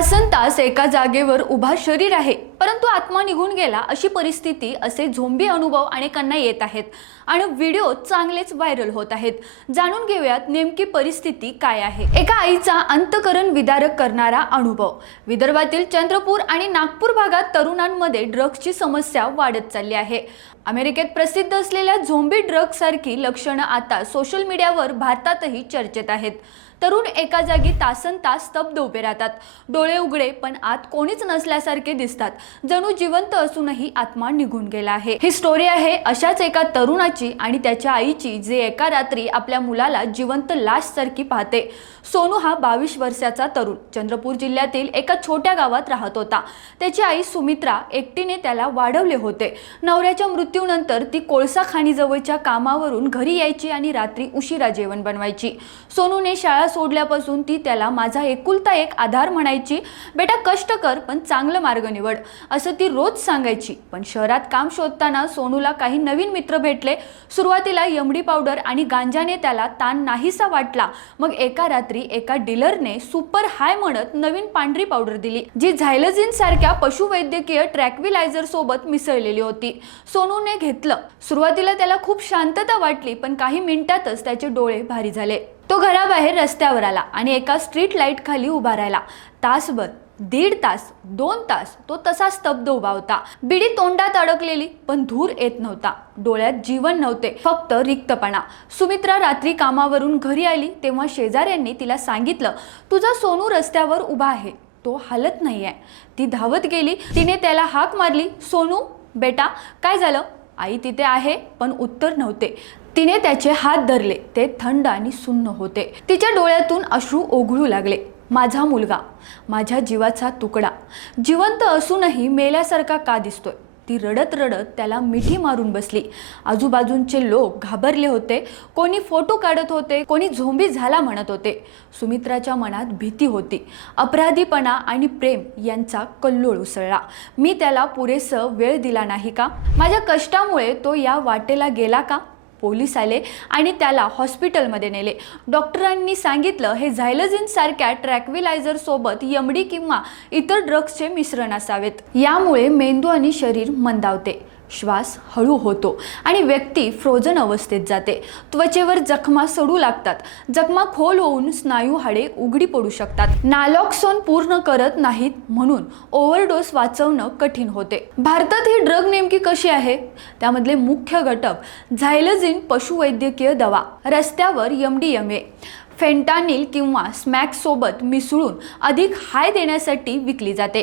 तासनतास एका जागेवर उभा शरीर आहे परंतु आत्मा निघून गेला अशी परिस्थिती, असे झोंबी अनुभव अनेकांना येत आहेत आणि व्हिडिओ चांगलेच व्हायरल होत आहेत। जाणून घेऊयात नेमकी परिस्थिती काय आहे। एका आईचा अंतकरण विदारक करणारा अनुभव। विदर्भातील चंद्रपूर आणि नागपूर भागात तरुणांमध्ये ड्रग्सची समस्या वाढत चालली आहे। अमेरिकेत प्रसिद्ध असलेल्या झोंबी ड्रग सारखी लक्षणं आता सोशल मीडियावर भारतातही चर्चेत आहेत। तरुण एका जागी तासनतास स्तब्ध उभे राहतात, डोळे उघडे पण आत कोणीच नसल्यासारखे दिसतात, जणू जिवंत असूनही आत्मा निघून गेला आहे। ही स्टोरी आहे अशाच एका तरुणाची आणि त्याच्या आईची, जे एका रात्री आपल्या मुलाला जिवंत लाश सारखी पाहते। सोनू हा 22 वर्षाचा तरुण चंद्रपूर जिल्ह्यातील एका छोट्या गावात राहत होता। त्याची आई सुमित्रा एकटीने त्याला वाढवले होते। नवऱ्याच्या मृत्यूनंतर ती कोळसा खाणीजवळच्या कामावरून घरी यायची आणि रात्री उशिरा जेवण बनवायची। सोनूने शाळा सोडल्यापासून ती त्याला माझा एकुलता एक आधार म्हणायची। बेटा कष्ट कर पण चांगला मार्ग निवड असं ती रोज सांगायची। पण शहरात काम शोधताना सोनूला काही नवीन मित्र भेटले। सुरुवातीला यमडी पावडर आणि गांजाने त्याला ताण नाहीसा वाटला। मग एका रात्री एका डीलरने सुपर हाय म्हणत नवीन पांढरी पावडर दिली, जी झायलोजिन सारख्या पशुवैद्यकीय ट्रॅक्विलायझर सोबत मिसळलेली होती। सोनूने घेतलं। सुरुवातीला त्याला खूप शांतता वाटली, पण काही मिनिटातच त्याचे डोळे भारी झाले। तो घराबाहेर रस्त्यावर आला आणि एका स्ट्रीट लाईट खाली उभा राहिला। तासभर, 1.5 तास, 2 तास तो तसा स्तब्ध उभा होता। बिडी तोंडात अडकलेली, पण धूर येत नव्हता। डोळ्यात जीवन नव्हते, फक्त रिक्तपणा। सुमित्रा रात्री कामावरून घरी आली तेव्हा शेजाऱ्यांनी तिला सांगितलं, तुझा सोनू रस्त्यावर उभा आहे, तो हालत नाहीये। ती धावत गेली, तिने त्याला हाक मारली, सोनू बेटा काय झालं? आई तिथे आहे, पण उत्तर नव्हते। तिने त्याचे हात धरले, ते थंड आणि सुन्न होते। तिच्या डोळ्यातून अश्रू ओघळू लागले। माझा मुलगा, माझ्या जीवाचा तुकडा, जिवंत असूनही मेल्यासारखा का दिसतोय? ती रडत रडत त्याला मिठी मारून बसली। आजूबाजूचे लोक घाबरले होते, कोणी फोटो काढत होते, कोणी झोंबी झाला म्हणत होते। सुमित्राच्या मनात भीती होती, अपराधीपणा आणि प्रेम यांचा कल्लोळ उसळला। मी त्याला पुरेसा वेळ दिला नाही का? माझ्या कष्टामुळे तो या वाटेला गेला का? पोलीस आले आणि त्याला हॉस्पिटलमध्ये नेले। डॉक्टरांनी सांगितलं, हे झायलोजिन सारख्या ट्रॅक्विलायझर सोबत यमडी किंवा इतर ड्रग्सचे मिश्रण असावेत। यामुळे मेंदू आणि शरीर मंदावते, श्वास हळू होतो आणि व्यक्ती फ्रोझन अवस्थेत जाते। त्वचेवर जखमा सडू लागतात, जखमा खोल होऊन स्नायू हाडे उघडी पडू शकतात। नालॉक्सोन पूर्ण करत नाहीत म्हणून ओव्हरडोस वाचवणं कठीण होते। भारतात ही ड्रग नेमकी कशी आहे? त्यामधले मुख्य घटक झायलोजिन पशुवैद्यकीय दवा, रस्त्यावर MDMA, फेंटानिल किंवा स्मॅक सोबत मिसळून अधिक हाय देण्यासाठी विकली जाते।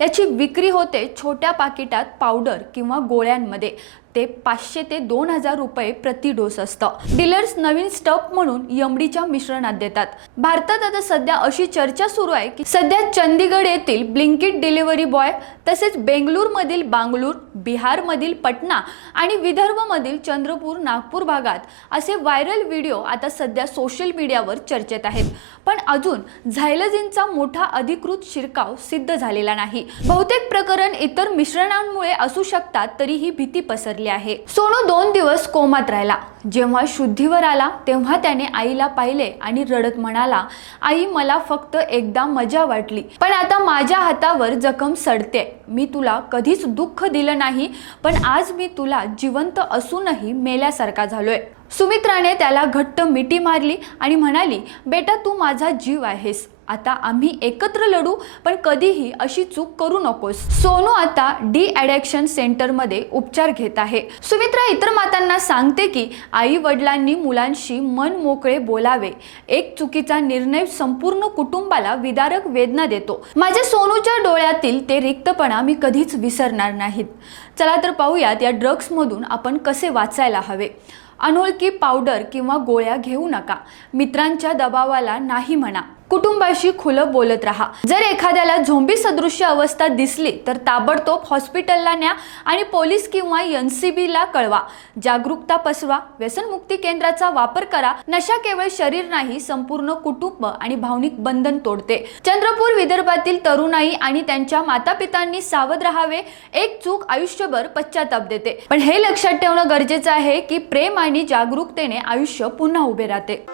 याची विक्री होते छोट्या पाकिटात पावडर किंवा गोळ्यांमध्ये। ते 500 ते 2000 रुपये प्रति डोस असतं। डीलर्स नवीन स्टफ म्हणून यमडीच्या मिश्रणात देतात। भारतात आता सध्या अशी चर्चा सुरू आहे की सध्या चंदीगड येथील ब्लिंकिट डिलिव्हरी बॉय, तसेच बेंगळूरमधील बांगळूर, बिहारमधील पटना आणि विदर्भमधील चंद्रपूर, नागपूर भागात असे व्हायरल व्हिडिओ आता सध्या सोशल मीडियावर चर्चेत आहेत। पण अजून झायलोजिनचा मोठा अधिकृत शिरकाव सिद्ध झालेला नाही। बहुतेक प्रकरण इतर मिश्रणांमुळे असू शकतात, तरीही भीती पसरली आहे। सोनू 2 दिवस कोमात राहिला। जेव्हा शुद्धीवर आला तेव्हा त्याने आईला पाहिले आणि रडत म्हणाला, आई मला फक्त एकदा मजा वाटली, पण आता माझ्या हातावर जखम सडते। मी तुला कधीच दुःख दिलं नाही, पण आज मी तुला जिवंत असूनही मेल्यासारखा झालोय। सुमित्राने त्याला घट्ट मिठी मारली आणि म्हणाली, बेटा तू माझा जीव आहेस, आता आम्ही एकत्र लढू, पण कधीही अशी चूक करू नकोस। सोनू आता डी ॲडिक्शन सेंटरमध्ये उपचार घेत आहे। सुमित्रा इतर मातांना सांगते की आई वडिलांनी मुलांशी मन मोकळे बोलावे। एक चुकीचा निर्णय संपूर्ण कुटुंबाला विदारक वेदना देतो। माझ्या सोनूच्या डोळ्यातील ते रिक्तपणा मी कधीच विसरणार नाहीत। चला तर पाहूयात या ड्रग्समधून आपण कसे वाचायला हवे। अनोळखी पावडर किंवा गोळ्या घेऊ नका। मित्रांच्या दबावाला नाही म्हणा। कुटुंबाशी खुलं बोलत राहा। जर एखाद्याला झोंबी सदृश्य अवस्था दिसली तर ताबडतोब हॉस्पिटलला न्या आणि पोलीस किंवा NCB ला कळवा। जागरूकता पसरवा, व्यसनमुक्ती केंद्राचा वापर करा। नशा केवळ शरीर नाही, संपूर्ण कुटुंब आणि भावनिक बंधन तोडते। चंद्रपूर विदर्भातील तरुणाई आणि त्यांच्या मातापितांनी सावध राहावे। एक चूक आयुष्यभर पश्चाताप देते, पण हे लक्षात ठेवणं गरजेचं आहे की प्रेम आणि जागरूकतेने आयुष्य पुन्हा उभे राहते।